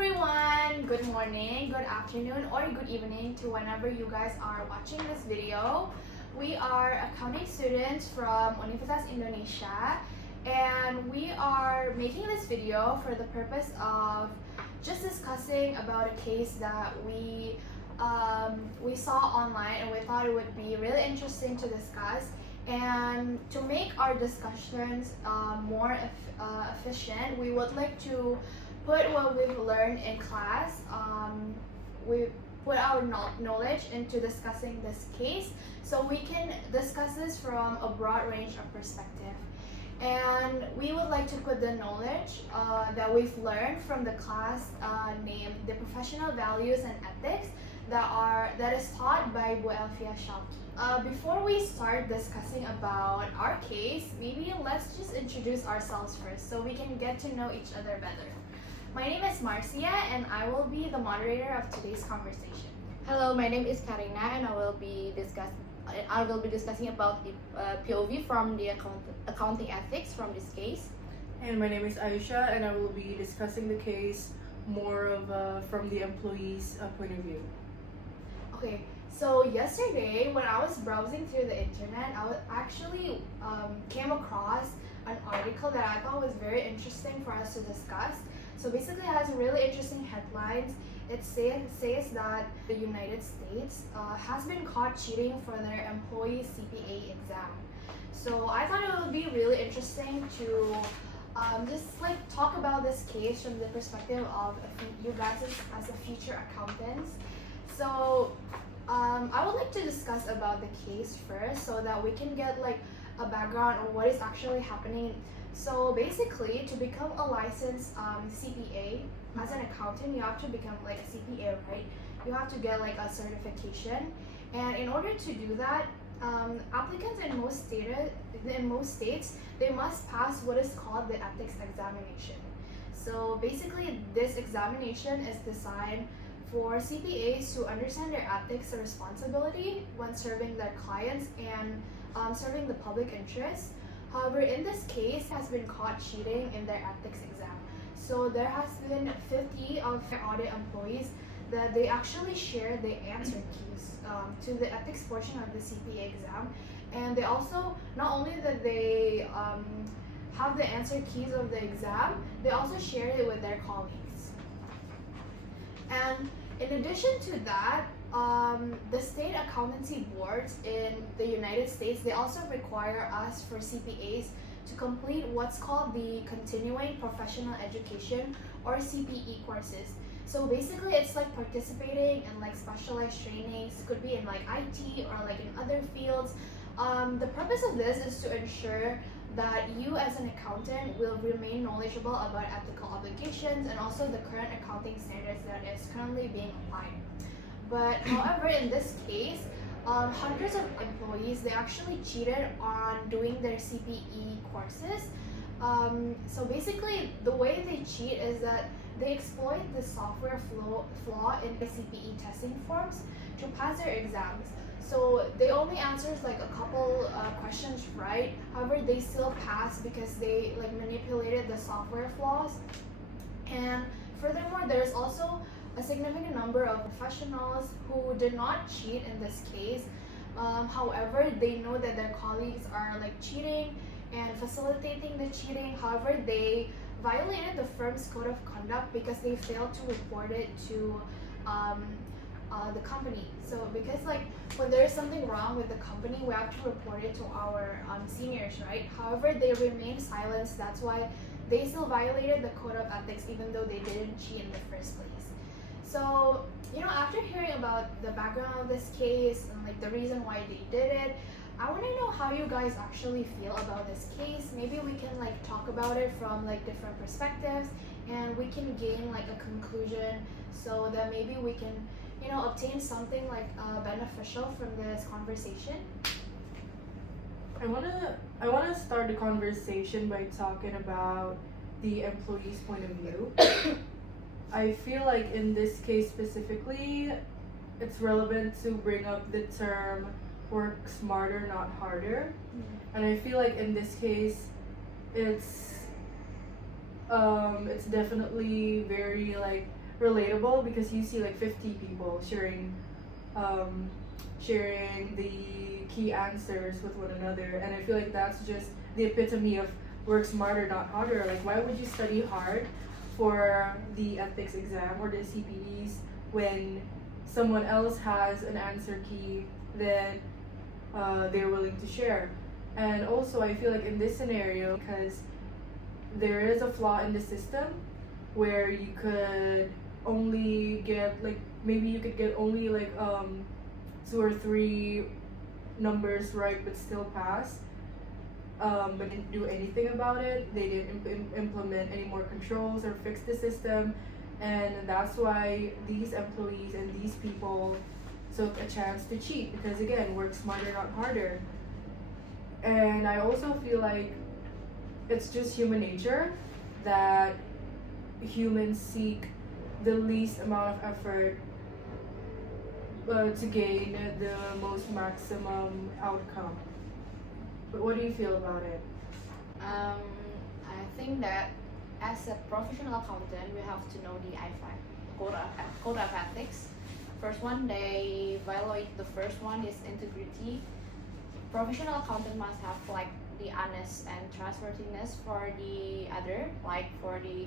everyone! Good morning, good afternoon, or good evening to whenever you guys are watching this video. We are accounting students from Universitas Indonesia, and we are making this video for the purpose of just discussing about a case that we saw online, and we thought it would be really interesting to discuss. And to make our discussions more efficient, we would like to put what we've learned in class. We put our knowledge into discussing this case, so we can discuss this from a broad range of perspective. And we would like to put the knowledge that we've learned from the class named the Professional Values and Ethics that is taught by Bu Elvia. Before we start discussing about our case, maybe let's just introduce ourselves first so we can get to know each other better. My name is Marcia, and I will be the moderator of today's conversation. Hello, my name is Karina, and I will be discussing about the POV from the accounting ethics from this case. And my name is Aisha, and I will be discussing the case more of from the employee's point of view. Okay, so yesterday when I was browsing through the internet, I actually came across an article that I thought was very interesting for us to discuss. So basically it has really interesting headlines. It says that the United States has been caught cheating for their employee CPA exam. So I thought it would be really interesting to just like talk about this case from the perspective of you guys as a future accountants. So I would like to discuss about the case first so that we can get like a background on what is actually happening. So basically, to become a licensed CPA as an accountant, you have to become like a CPA, right? You have to get like a certification, and in order to do that, applicants in most states they must pass what is called the ethics examination. So basically, this examination is designed for CPAs to understand their ethics and responsibility when serving their clients and serving the public interest. However, in this case, has been caught cheating in their ethics exam. So there has been 50 of their audit employees that they actually shared the answer keys to the ethics portion of the CPA exam, and they also not only that they have the answer keys of the exam, they also shared it with their colleagues. And in addition to that, the state accountancy boards in the United States, they also require us for CPAs to complete what's called the continuing professional education or CPE courses. So basically it's like participating in like specialized trainings, could be in like IT or like in other fields. The purpose of this is to ensure that you as an accountant will remain knowledgeable about ethical obligations and also the current accounting standards that is currently being applied. But however, in this case, hundreds of employees, they actually cheated on doing their CPE courses. So basically, the way they cheat is that they exploit the software flaw in the CPE testing forms to pass their exams. So they only answer like a couple questions right. However, they still pass because they like manipulated the software flaws. And furthermore, there's also a significant number of professionals who did not cheat in this case. However, they know that their colleagues are like cheating and facilitating the cheating. However, they violated the firm's code of conduct because they failed to report it to the company. So because like when there is something wrong with the company, we have to report it to our seniors, right? However, they remained silent. That's why they still violated the code of ethics even though they didn't cheat in the first place. So, you know, after hearing about the background of this case and like the reason why they did it, I want to know how you guys actually feel about this case. Maybe we can like talk about it from like different perspectives, and we can gain like a conclusion so that maybe we can, you know, obtain something like beneficial from this conversation. I wanna start the conversation by talking about the employee's point of view. I feel like in this case specifically, it's relevant to bring up the term work smarter, not harder. Mm-hmm. And I feel like in this case, it's definitely very like relatable because you see like 50 people sharing the key answers with one another, and I feel like that's just the epitome of work smarter, not harder. Like, why would you study hard for the ethics exam or the CPEs when someone else has an answer key that they're willing to share? And also, I feel like in this scenario, because there is a flaw in the system where you could only get like, maybe you could get only like 2 or 3 numbers right but still pass, but didn't do anything about it. They didn't implement any more controls or fix the system, and that's why these employees and these people took a chance to cheat, because again, work smarter, not harder. And I also feel like it's just human nature that humans seek the least amount of effort to gain the most maximum outcome. But what do you feel about it? I think that as a professional accountant, we have to know the I5 code of ethics. First one, they violate the first one is integrity. Professional accountant must have like the honest and trustworthiness for the other, like for the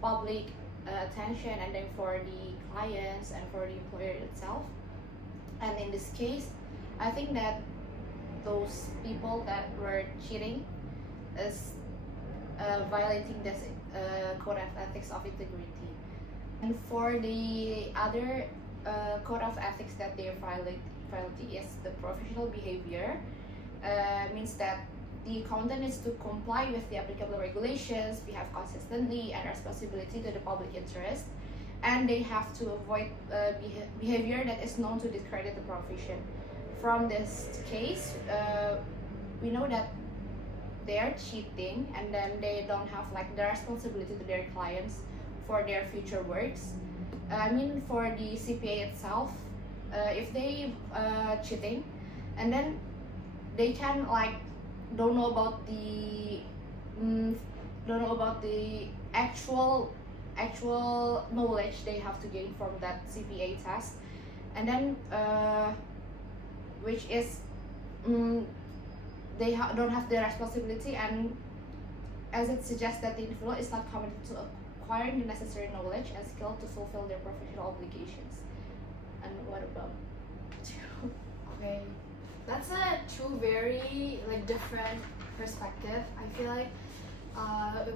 public attention, and then for the clients and for the employer itself. And in this case, I think that those people that were cheating is violating this code of ethics of integrity. And for the other code of ethics that they violate is the professional behavior. Means that the accountant needs to comply with the applicable regulations, behave consistently and responsibility to the public interest, and they have to avoid behavior that is known to discredit the profession. From this case, we know that they are cheating, and then they don't have like the responsibility to their clients for their future works. I mean, for the CPA itself, if they cheating, and then they can like don't know about the actual knowledge they have to gain from that CPA test, and then which is they don't have the responsibility, and as it suggests that the individual is not committed to acquiring the necessary knowledge and skill to fulfill their professional obligations. And what about you? Okay, that's a two very like different perspective. I feel like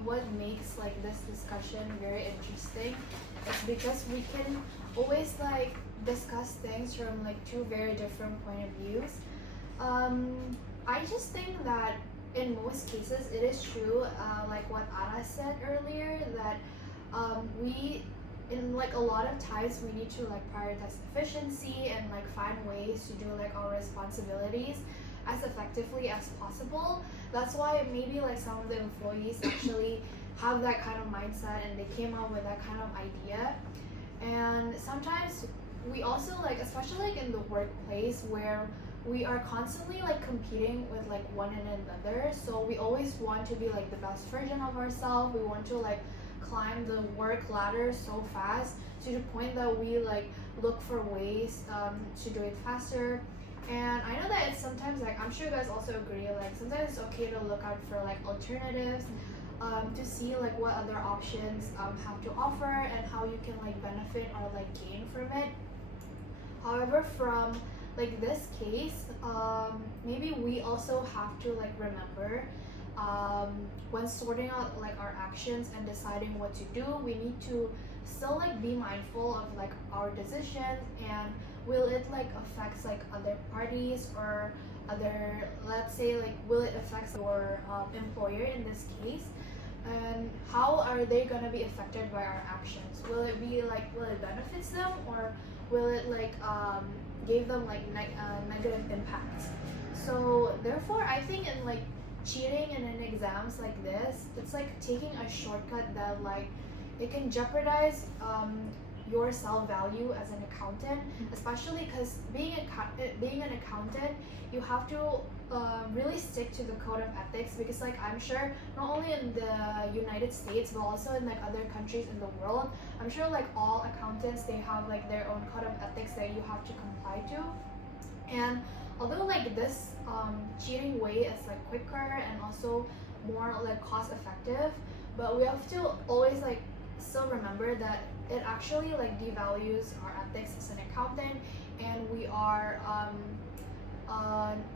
what makes like this discussion very interesting is because we can always like discuss things from like two very different point of views. I just think that in most cases it is true, like what Ara said earlier, that we in like a lot of times we need to like prioritize efficiency and like find ways to do like our responsibilities as effectively as possible. That's why maybe like some of the employees actually have that kind of mindset and they came up with that kind of idea. And sometimes we also like, especially like in the workplace where we are constantly like competing with like one another, so we always want to be like the best version of ourselves. We want to like climb the work ladder so fast to the point that we like look for ways to do it faster. And I know that it's sometimes like, I'm sure you guys also agree, like sometimes it's okay to look out for like alternatives, to see like what other options have to offer and how you can like benefit or like gain from it. However, from like this case, maybe we also have to like remember, when sorting out like our actions and deciding what to do, we need to still like be mindful of like our decisions, and will it like affects like other parties or other, let's say like, will it affect your employer in this case, and how are they gonna be affected by our actions? Will it be like, will it benefits them, or will it like give them like negative impacts? So therefore I think in like cheating and in exams like this, it's like taking a shortcut that like it can jeopardize your self-value as an accountant, especially because being an accountant, you have to really stick to the code of ethics, because like I'm sure not only in the United States but also in like other countries in the world, I'm sure like all accountants, they have like their own code of ethics that you have to comply to. And although like this cheating way is like quicker and also more like cost effective, but we have to always like still remember that it actually like devalues our ethics as an accountant, and we are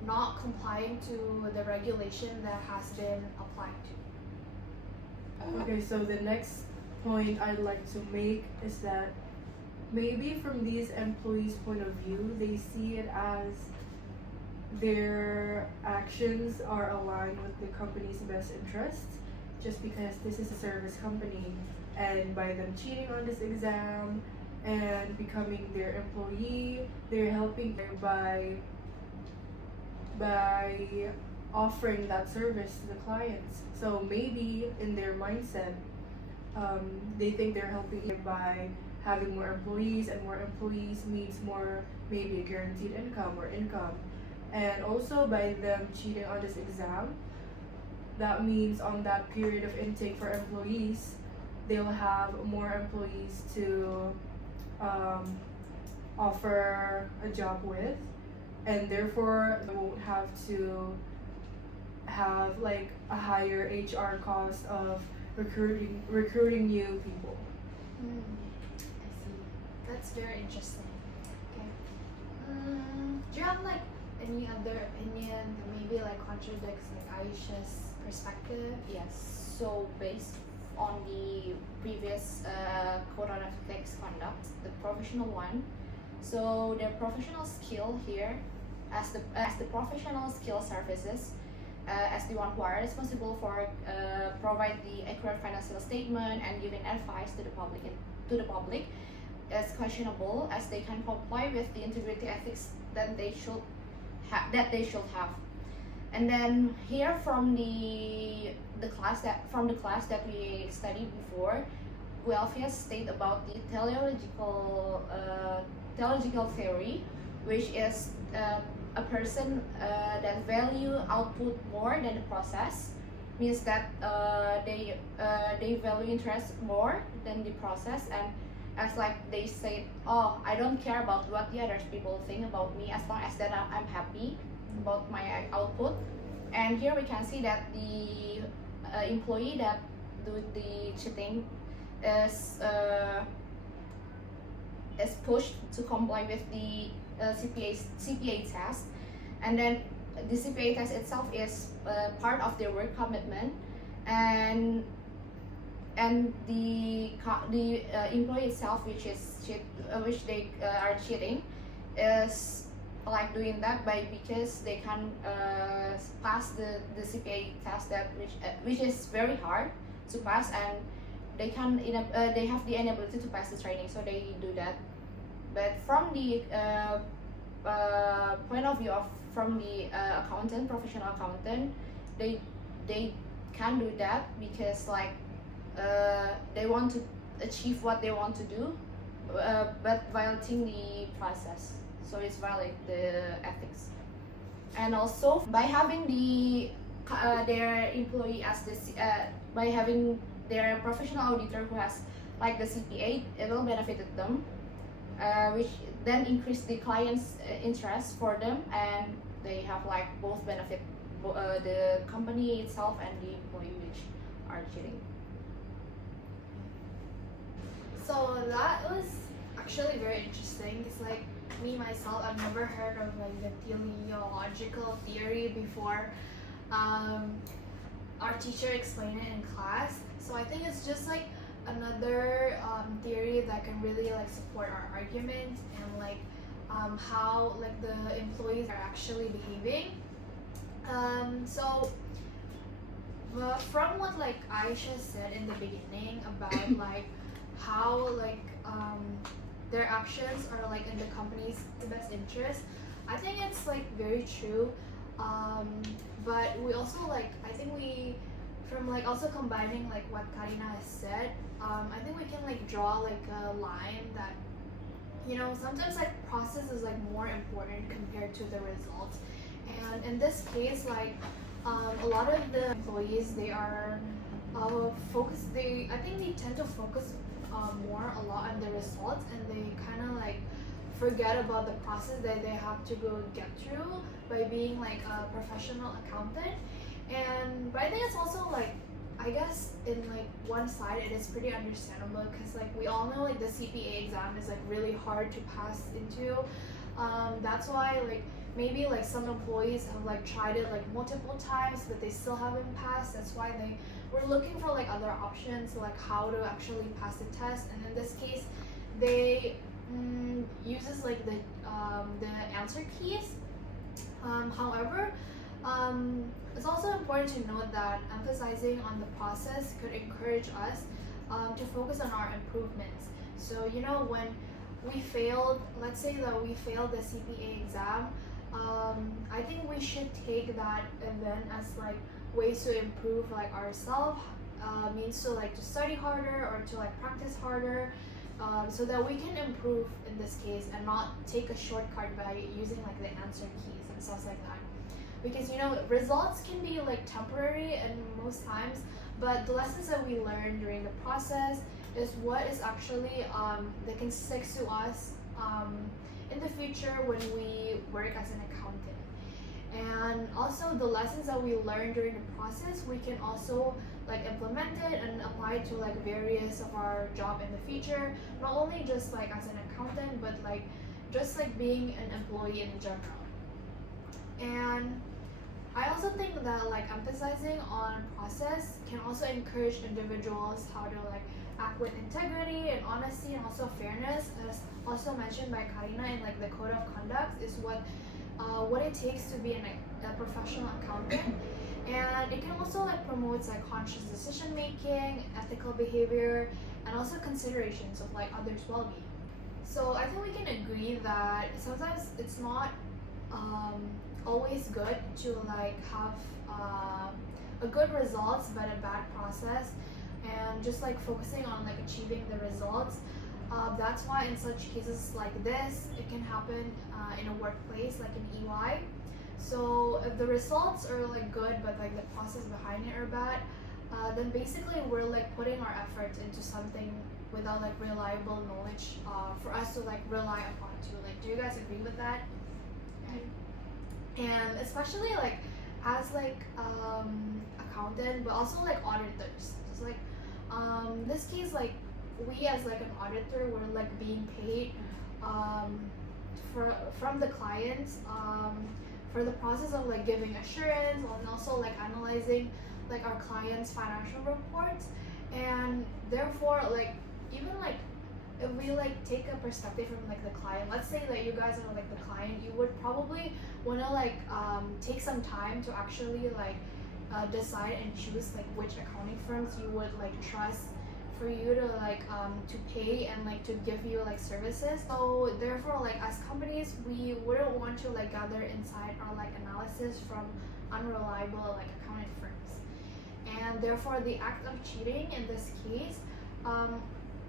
not complying to the regulation that has been applied to. Okay, so the next point I'd like to make is that maybe from these employees' point of view, they see it as their actions are aligned with the company's best interests, just because this is a service company, and by them cheating on this exam and becoming their employee, they're helping by offering that service to the clients. So maybe in their mindset, they think they're helping by having more employees, and more employees means more, maybe a guaranteed income or income. And also by them cheating on this exam, that means on that period of intake for employees, they'll have more employees to offer a job with, and therefore they won't have to have like a higher HR cost of recruiting new people. I see. That's very interesting. Okay. Do you have like any other opinion that maybe like contradicts like Aisha's perspective? Yes, so based on the previous code of ethics conduct, the professional one, so their professional skill here as the professional skill services, as the one who are responsible for provide the accurate financial statement and giving advice to the public is questionable, as they can comply with the integrity ethics that they should have. And then here from the class that we studied before, Elvia state about the teleological theory, which is a person that value output more than the process, means that they value interest more than the process, and as like they say, oh, I don't care about what the other people think about me as long as that I'm happy about my output. And here we can see that the employee that do the cheating is pushed to comply with the CPA test, and then the CPA test itself is part of their work commitment, and the employee itself, which they are cheating, is like doing that because they can pass the CPA test, that which is very hard to pass, and they have the inability to pass the training, so they do that. But from the point of view from the professional accountant, they can do that because like they want to achieve what they want to do, but violating the process, so it's violate the ethics. And also by having their employee as by having their professional auditor who has like the CPA, it will benefit them, which then increase the client's interest for them, and they have like both benefit, the company itself and the employee which are cheating. So that was actually very interesting, because like me myself, I've never heard of like the teleological theory before our teacher explained it in class. So I think it's just like another theory that can really like support our argument, and like how like the employees are actually behaving. So from what like Aisha said in the beginning about like how like their actions are like in the company's best interest, I think it's like very true. But we also like, I think we, from like also combining like what Karina has said, I think we can like draw like a line that, you know, sometimes like process is like more important compared to the results. And in this case, like a lot of the employees, they are focused. I think they tend to focus more a lot on the results, and they kind of like forget about the process that they have to go get through by being like a professional accountant. But I think it's also like, I guess in like one side it is pretty understandable, because like we all know like the CPA exam is like really hard to pass into. That's why like maybe like some employees have like tried it like multiple times but they still haven't passed. That's why they were looking for like other options, like how to actually pass the test. And in this case, they uses like the answer keys. However, it's also important to note that emphasizing on the process could encourage us to focus on our improvements. So you know, when we failed, let's say that we failed the CPA exam, I think we should take that event as like ways to improve like ourselves, means to like to study harder or to like practice harder, so that we can improve in this case and not take a shortcut by using like the answer keys and stuff like that. Because you know, results can be like temporary and most times, but the lessons that we learn during the process is what is actually that can stick to us in the future when we work as an accountant. And also the lessons that we learn during the process, we can also like implement it and apply it to like various of our job in the future, not only just like as an accountant, but like just like being an employee in general. And I also think that like emphasizing on process can also encourage individuals how to like act with integrity and honesty and also fairness, as also mentioned by Karina in like the code of conduct is what it takes to be a professional accountant. And it can also like promote like conscious decision making, ethical behavior, and also considerations of like others' well-being. So I think we can agree that sometimes it's not always good to like have a good results but a bad process, and just like focusing on like achieving the results. That's why in such cases like this, it can happen in a workplace like in EY. So if the results are like good but like the process behind it are bad, then basically we're like putting our efforts into something without like reliable knowledge for us to like rely upon too. Like, do you guys agree with that? And especially like as like accountant, but also like auditors. It's like this case, like we as like an auditor, we're like being paid from the clients for the process of like giving assurance and also like analyzing like our clients' financial reports. And therefore, like even like if we like take a perspective from like the client, let's say that you guys are like the client, you would probably want to like take some time to actually like decide and choose like which accounting firms you would like trust for you to like to pay and like to give you like services. So therefore, like as companies, we wouldn't want to like gather insight or like analysis from unreliable like accounting firms. And therefore, the act of cheating in this case,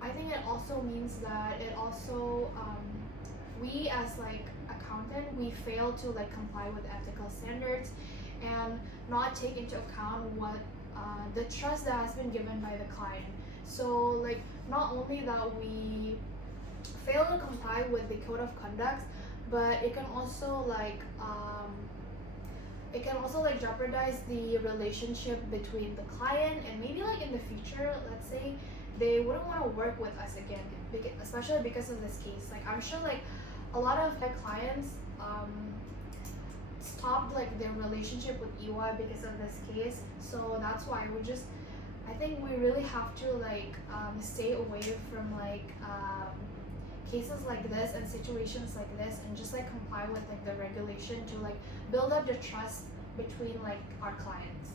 I think it also means that it also we as like accountant, we fail to like comply with ethical standards and not take into account what the trust that has been given by the client. So like not only that we fail to comply with the code of conduct, but it can also like jeopardize the relationship between the client, and maybe like in the future, let's say they wouldn't want to work with us again, especially because of this case. Like I'm sure like a lot of their clients stopped like their relationship with EY because of this case. So that's why I think we really have to like stay away from like cases like this and situations like this, and just like comply with like the regulation to like build up the trust between like our clients.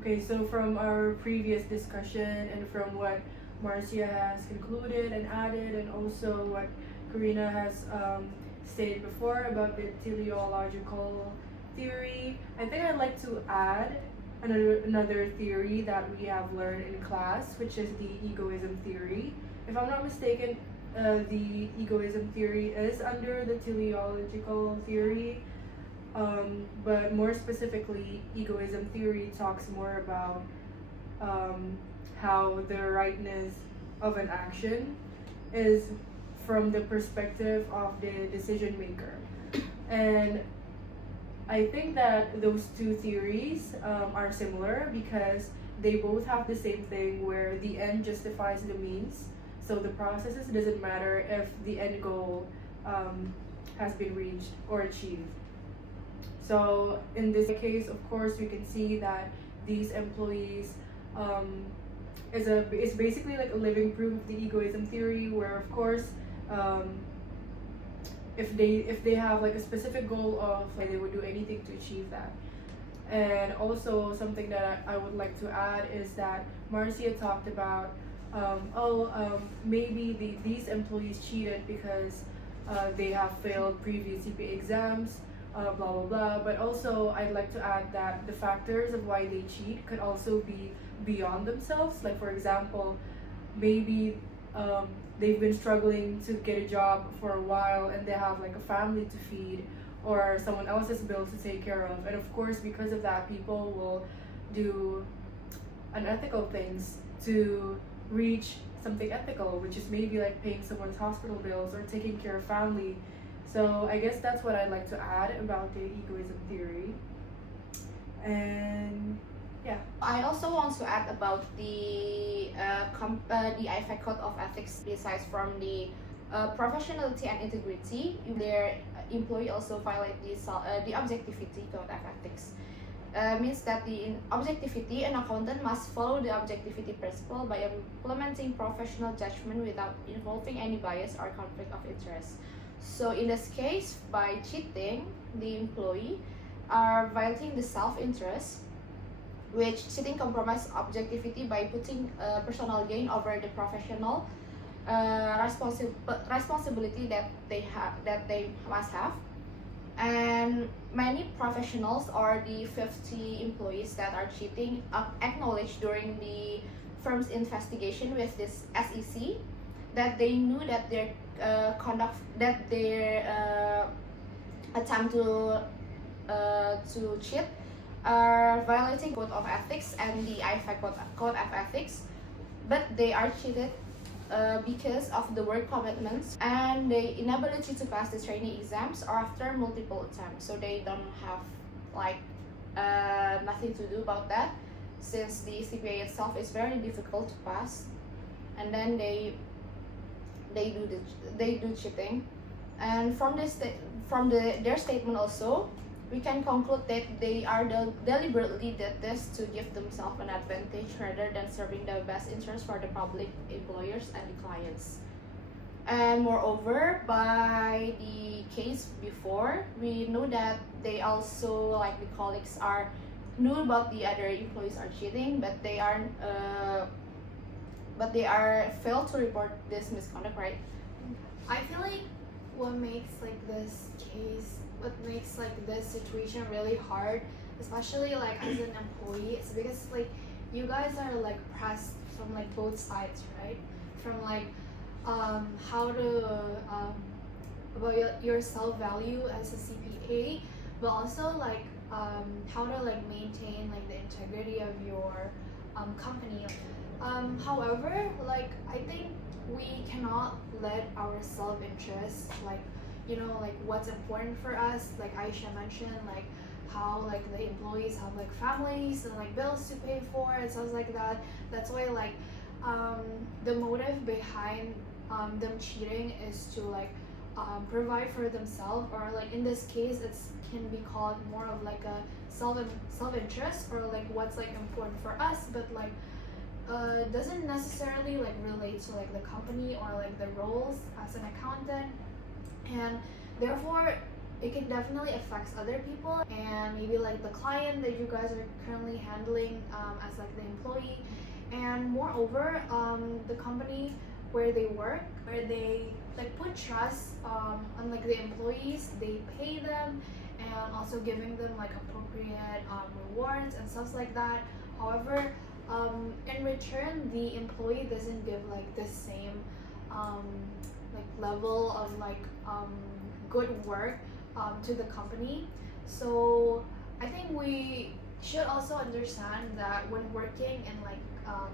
Okay, so from our previous discussion and from what Marcia has concluded and added, and also what Karina has stated before about the teleological theory, I think I'd like to add another theory that we have learned in class, which is the egoism theory. If I'm not mistaken, the egoism theory is under the teleological theory. But more specifically, egoism theory talks more about how the rightness of an action is from the perspective of the decision maker. And I think that those two theories are similar because they both have the same thing where the end justifies the means. So the processes doesn't matter if the end goal has been reached or achieved. So in this case, of course, we can see that these employees is basically like a living proof of the egoism theory, where of course if they have like a specific goal of like, they would do anything to achieve that. And also something that I would like to add is that Marcia talked about maybe these employees cheated because they have failed previous CPA exams, blah blah blah. But also I'd like to add that the factors of why they cheat could also be beyond themselves. Like for example, maybe they've been struggling to get a job for a while and they have like a family to feed or someone else's bills to take care of, and of course because of that people will do unethical things to reach something ethical, which is maybe like paying someone's hospital bills or taking care of family. So I guess that's what I'd like to add about the egoism theory. And yeah, I also want to add about the IFAC Code of Ethics. Besides from the professionality and integrity, if their employee also violate the objectivity code of ethics. Means that the objectivity, an accountant must follow the objectivity principle by implementing professional judgment without involving any bias or conflict of interest. So in this case, by cheating, the employee are violating the self-interest, which cheating compromises objectivity by putting personal gain over the professional responsibility that they must have. And many professionals or the 50 employees that are cheating acknowledged during the firm's investigation with this SEC that they knew that their attempt to cheat are violating code of ethics and the IFAC code of ethics, but they are cheated because of the work commitments and the inability to pass the training exams or after multiple attempts. So they don't have like nothing to do about that, since the CPA itself is very difficult to pass, and then they do cheating. And from their statement also, we can conclude that they are deliberately did this to give themselves an advantage rather than serving the best interest for the public, employers, and the clients. And moreover, by the case before, we know that they also, like the colleagues, knew about the other employees are cheating, but they are failed to report this misconduct, right? I feel like what makes this situation really hard, especially like as an employee, is because like you guys are like pressed from like both sides, right? From like how to about your self-value as a CPA, but also like how to like maintain like the integrity of your company. However, like I think we cannot let our self-interest, like like what's important for us, like Aisha mentioned, like how like the employees have like families and like bills to pay for and stuff like that. That's why like the motive behind them cheating is to like provide for themselves, or like in this case it can be called more of like a self-interest, or like what's like important for us, but like doesn't necessarily like relate to like the company or like the roles as an accountant, and therefore it can definitely affect other people and maybe like the client that you guys are currently handling as like the employee. And moreover, the company where they work, where they like put trust on like the employees, they pay them and also giving them like appropriate rewards and stuff like that. However, in return, the employee doesn't give like the same like level of like good work to the company. So I think we should also understand that when working in like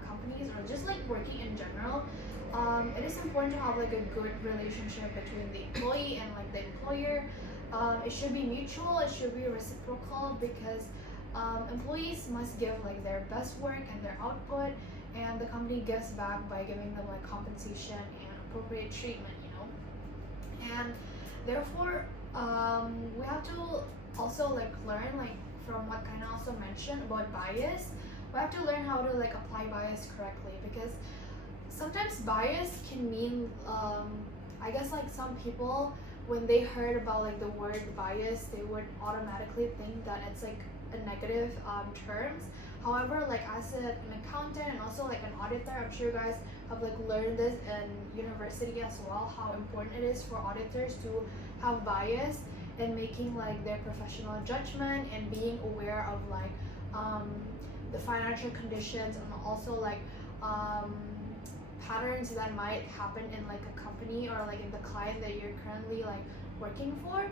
companies or just like working in general, it is important to have like a good relationship between the employee and like the employer. It should be mutual, it should be reciprocal, because employees must give like their best work and their output, and the company gives back by giving them like compensation and appropriate treatment, you know. And therefore, we have to also like learn, like from what kind of also mentioned about bias, we have to learn how to like apply bias correctly, because sometimes bias can mean I guess like some people, when they heard about like the word bias, they would automatically think that it's like a negative terms. However, like as an accountant and also like an auditor, I'm sure you guys have like learned this in university as well, how important it is for auditors to have bias in making like their professional judgment and being aware of like the financial conditions, and also like patterns that might happen in like a company or like in the client that you're currently like working for.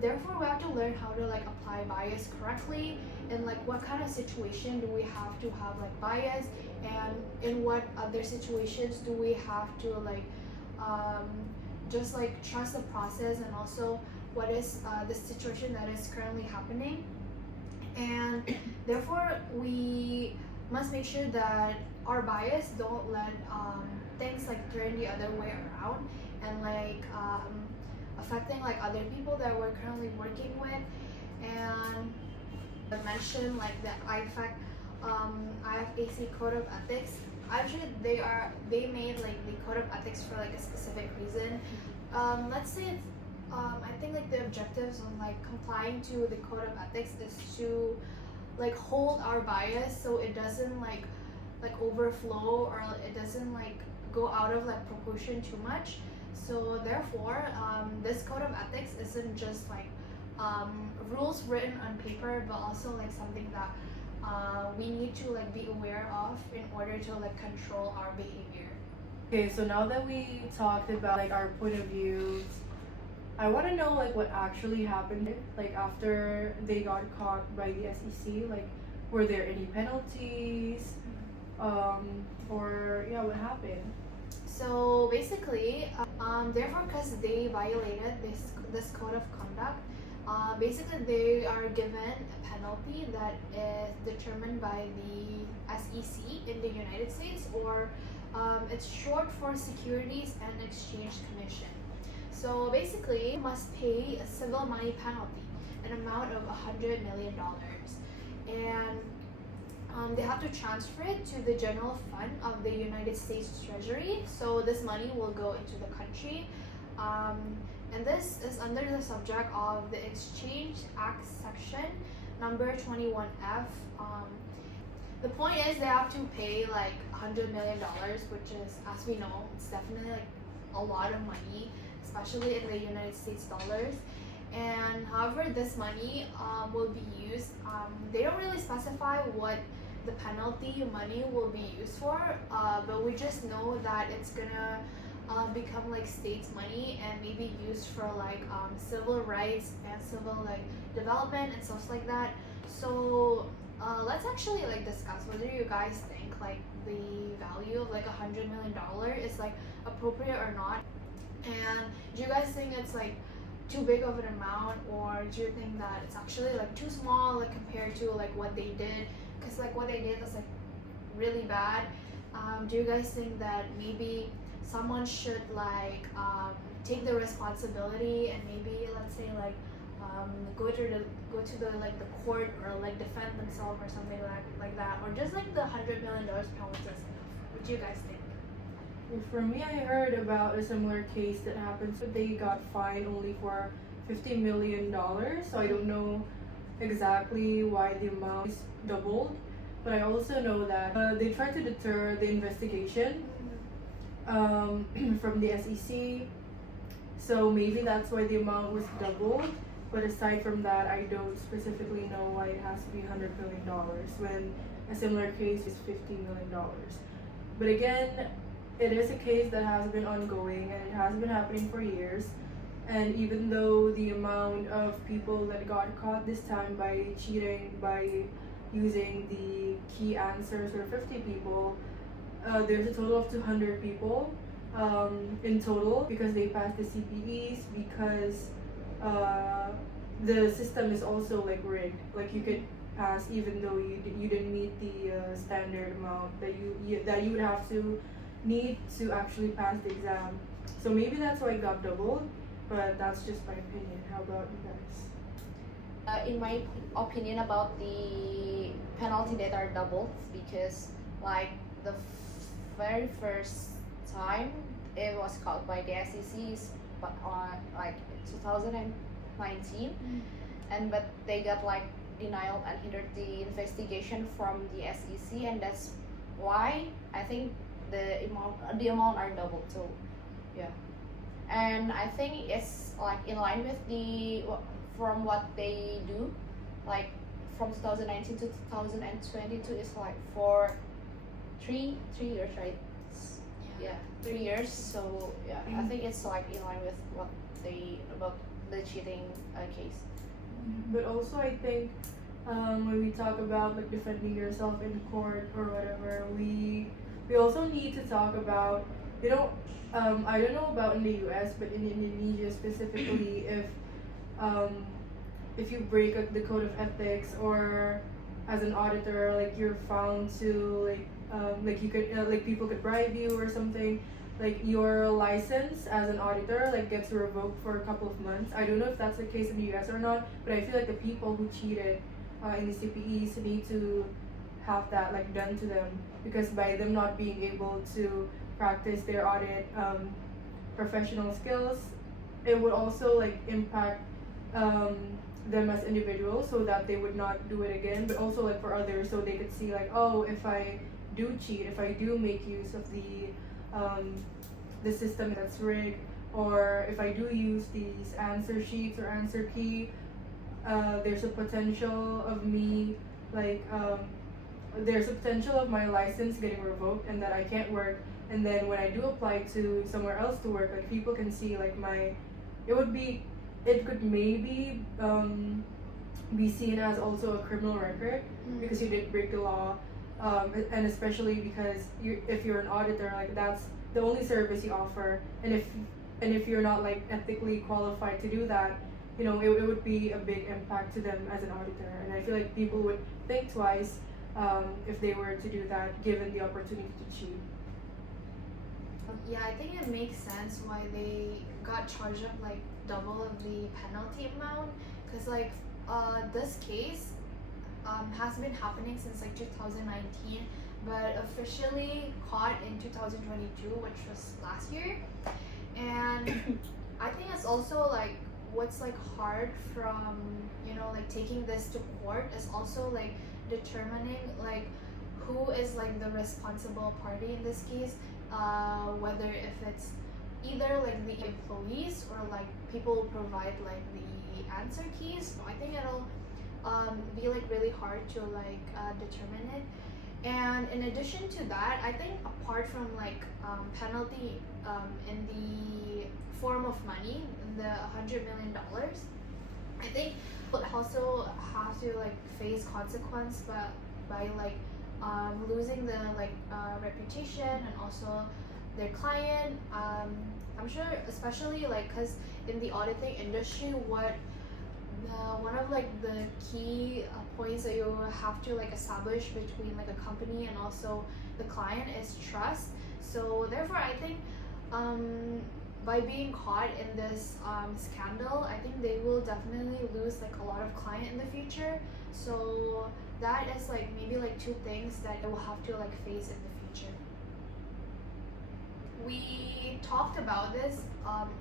Therefore, we have to learn how to like apply bias correctly, and like what kind of situation do we have to have like bias, and in what other situations do we have to like just like trust the process, and also what is the situation that is currently happening. And therefore, we must make sure that our bias don't let things like turn the other way around, and like affecting like other people that we're currently working with. And I mentioned like the IFAC, IFAC Code of Ethics. Actually, they made like the Code of Ethics for like a specific reason. Let's say it's, I think like the objectives of like complying to the Code of Ethics is to like hold our bias so it doesn't like overflow, or it doesn't like go out of like proportion too much. So therefore, this Code of Ethics isn't just like rules written on paper, but also like something that we need to like be aware of in order to like control our behavior. Okay, so now that we talked about like our point of views, I want to know like what actually happened like after they got caught by the SEC. Like, were there any penalties? Or yeah, what happened? So basically, therefore, because they violated this code of conduct, basically they are given a penalty that is determined by the SEC in the United States, or it's short for Securities and Exchange Commission. So basically, you must pay a civil money penalty, an amount of $100 million, and they have to transfer it to the general fund of the United States Treasury. So this money will go into the country, and this is under the subject of the Exchange Act section number 21F. The point is they have to pay like $100 million, which is, as we know, it's definitely like a lot of money, especially in the United States dollars. And however, this money will be used. They don't really specify what the penalty money will be used for, but we just know that it's gonna become like states money and maybe used for like civil rights and civil like development and stuff like that. So let's actually like discuss whether you guys think like the value of like $100 million is like appropriate or not, and do you guys think it's like too big of an amount, or do you think that it's actually like too small like compared to like what they did? Because like what they did was like really bad. Do you guys think that maybe someone should like take the responsibility and maybe, let's say, like go to the like the court, or like defend themselves or something like that, or just like the $100 million penalty is enough? What do you guys think? For me, I heard about a similar case that happened. So they got fined only for $50 million. So I don't know exactly why the amount is doubled, but I also know that they tried to deter the investigation from the SEC. So maybe that's why the amount was doubled. But aside from that, I don't specifically know why it has to be $100 million when a similar case is $50 million. But again, it is a case that has been ongoing and it has been happening for years. And even though the amount of people that got caught this time by cheating, by using the key answers were 50 people, there's a total of 200 people in total because they passed the CPEs because the system is also like rigged. Like you could pass even though you didn't meet the standard amount that you would have to need to actually pass the exam. So maybe that's why it got doubled, but that's just my opinion. How about you guys? In my opinion about the penalty that are doubled, because like the very first time it was caught by the SEC is like 2019, and but they got like denial and hindered the investigation from the SEC, and that's why I think the amount are doubled too. Yeah, and I think it's like in line with the from what they do, like from 2019 to 2022 is like for three years, right? Yeah, 3 years. So yeah, I think it's like in line with what they about the cheating case. But also I think when we talk about like defending yourself in court or whatever, we also need to talk about, you know, I don't know about in the US, but in Indonesia specifically, if you break the code of ethics, or as an auditor, like you're found to like you could like people could bribe you or something, like your license as an auditor like gets revoked for a couple of months. I don't know if that's the case in the US or not, but I feel like the people who cheated in the CPEs need to have that like done to them, because by them not being able to practice their audit professional skills, it would also like impact them as individuals, so that they would not do it again, but also like for others, so they could see like, oh, if I do cheat, if I do make use of the system that's rigged, or if I do use these answer sheets or answer key, there's a potential of me like there's a potential of my license getting revoked and that I can't work. And then when I do apply to somewhere else to work, like people can see like it could maybe be seen as also a criminal record because you did break the law, and especially because if you're an auditor, like that's the only service you offer, and if you're not like ethically qualified to do that, you know, it would be a big impact to them as an auditor. And I feel like people would think twice if they were to do that, given the opportunity to cheat. Yeah, I think it makes sense why they got charged up like double of the penalty amount, because like this case has been happening since like 2019, but officially caught in 2022, which was last year. And I think it's also like what's like hard from, you know, like taking this to court is also like determining like who is like the responsible party in this case, whether if it's either like the employees or like people who provide like the answer keys. So I think it'll be like really hard to like determine it. And in addition to that, I think apart from like penalty in the form of money, the $100 million, I think will also have to like face consequence by like losing the like reputation and also their client. I'm sure, especially like because in the auditing industry, one of like the key points that you have to like establish between like a company and also the client is trust. So therefore, I think by being caught in this scandal, I think they will definitely lose like a lot of client in the future. So that is like maybe like two things that they will have to like face in the future. We talked about this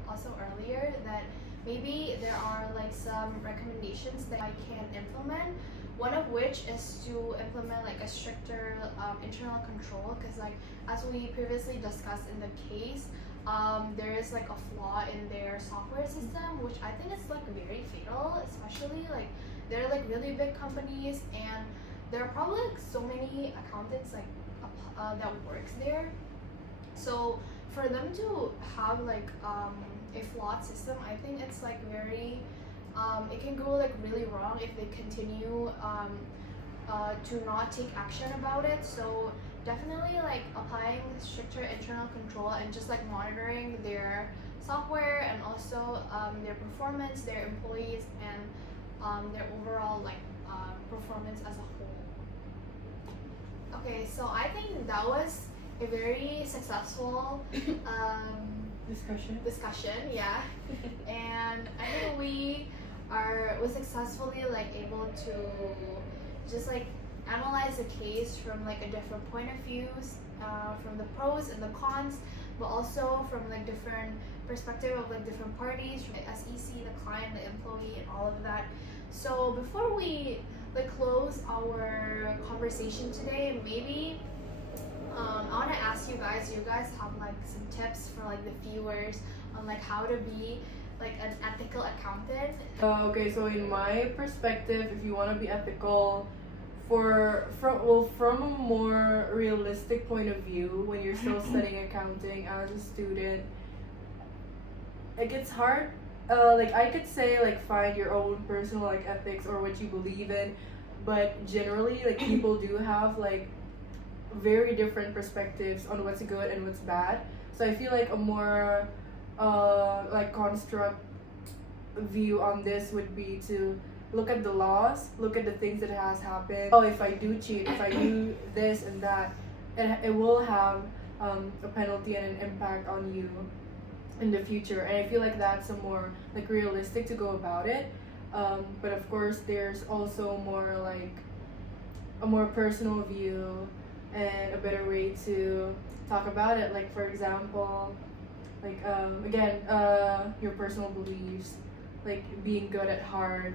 also earlier, that maybe there are like some recommendations that I can implement. One of which is to implement like a stricter internal control, because like as we previously discussed in the case, there is like a flaw in their software system, which I think is like very fatal, especially like they're like really big companies and there are probably like so many accountants like that works there. So for them to have like a flawed system, I think it's like very it can go like really wrong if they continue to not take action about it. So definitely like applying stricter internal control and just like monitoring their software and also their performance, their employees, and their overall like performance as a whole. Okay, so I think that was a very successful discussion, yeah. And I think we successfully like able to just like analyze the case from like a different point of views, from the pros and the cons, but also from like different perspective of like different parties, from the SEC, the client, the employee, and all of that. So before we like close our conversation today, maybe I want to ask you guys have like some tips for like the viewers on like how to be like an ethical accountant? Okay, so in my perspective, if you want to be ethical, from a more realistic point of view, when you're still studying accounting as a student, it gets hard. Like I could say like find your own personal like ethics or what you believe in, but generally like people do have like very different perspectives on what's good and what's bad. So I feel like a more like construct view on this would be to look at the laws, look at the things that has happened. Oh, if I do cheat, if I do this and that, it will have a penalty and an impact on you in the future. And I feel like that's a more like realistic to go about it. But of course, there's also more like a more personal view and a better way to talk about it. Like for example, like again, your personal beliefs, like being good at heart.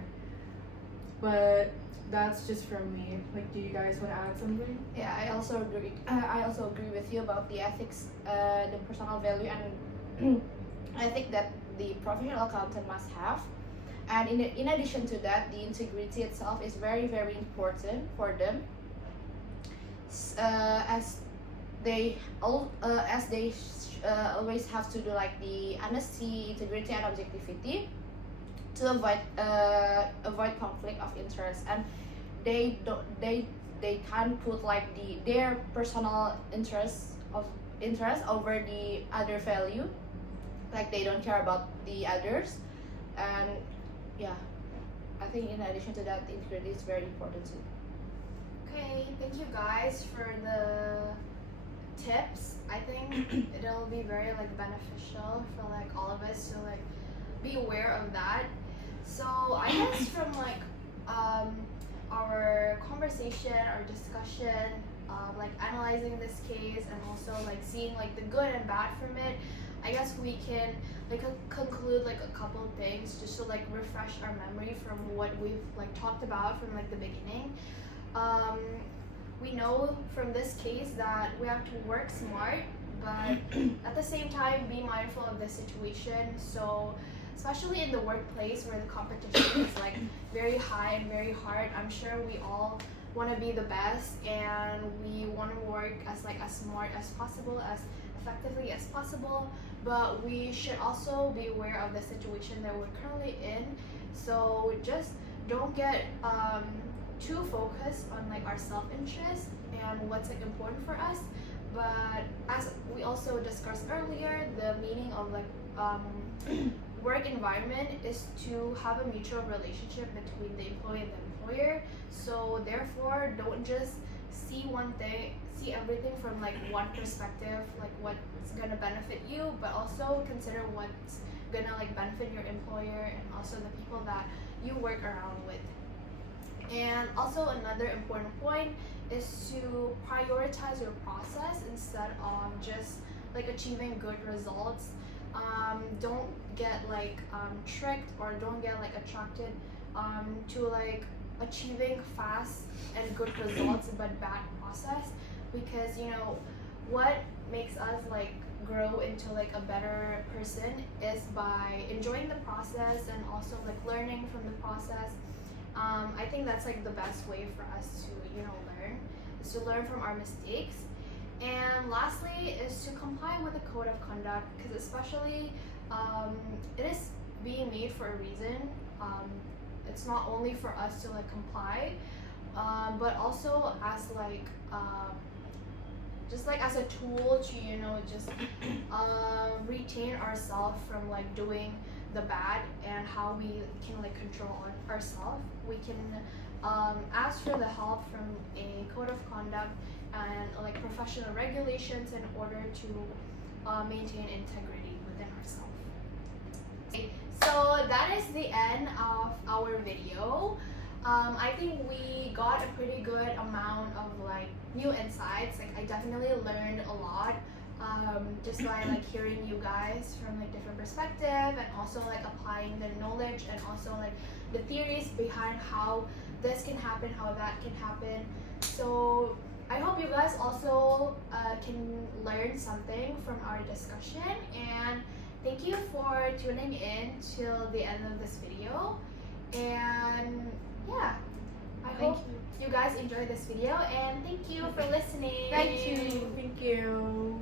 But that's just from me. Like, do you guys want to add something? Yeah, I also agree. I also agree with you about the ethics, the personal value, and I think that the professional accountant must have. And in addition to that, the integrity itself is very, very important for them, as they always have to do like the honesty, integrity, and objectivity to avoid conflict of interest, and they can't put like their personal interest over the other value, like they don't care about the others. And yeah, I think in addition to that, the integrity is very important too. Okay, thank you guys for the tips. I think it'll be very like beneficial for like all of us to like be aware of that. So I guess from like our conversation, our discussion, like analyzing this case and also like seeing like the good and bad from it, I guess we can like conclude like a couple of things just to like refresh our memory from what we've like talked about from like the beginning. We know from this case that we have to work smart, but at the same time be mindful of the situation. So especially in the workplace where the competition is like very high and very hard, I'm sure we all want to be the best and we want to work as like as smart as possible, as effectively as possible, but we should also be aware of the situation that we're currently in. So just don't get too focused on like our self-interest and what's like important for us. But as we also discussed earlier, the meaning of like work environment is to have a mutual relationship between the employee and the employer. So therefore, don't just see everything from like one perspective, like what's gonna benefit you, but also consider what's gonna like benefit your employer and also the people that you work around with. And also another important point is to prioritize your process instead of just like achieving good results. Don't get like tricked or don't get like attracted to like achieving fast and good results but bad process, because you know what makes us like grow into like a better person is by enjoying the process and also like learning from the process. I think that's like the best way for us to learn, is to learn from our mistakes. And lastly is to comply with the code of conduct, because especially it is being made for a reason. It's not only for us to like comply, but also as like just like as a tool to just retain ourselves from like doing the bad, and how we can like control ourselves. We can ask for the help from a code of conduct and like professional regulations in order to maintain integrity within ourselves. Okay, so that is the end of our video. I think we got a pretty good amount of like new insights. Like I definitely learned a lot just by like hearing you guys from like different perspective, and also like applying the knowledge and also like the theories behind how this can happen, how that can happen. So I hope you guys also can learn something from our discussion, and thank you for tuning in till the end of this video. And yeah, I hope you guys enjoyed this video, and thank you for listening. Thank you. Thank you.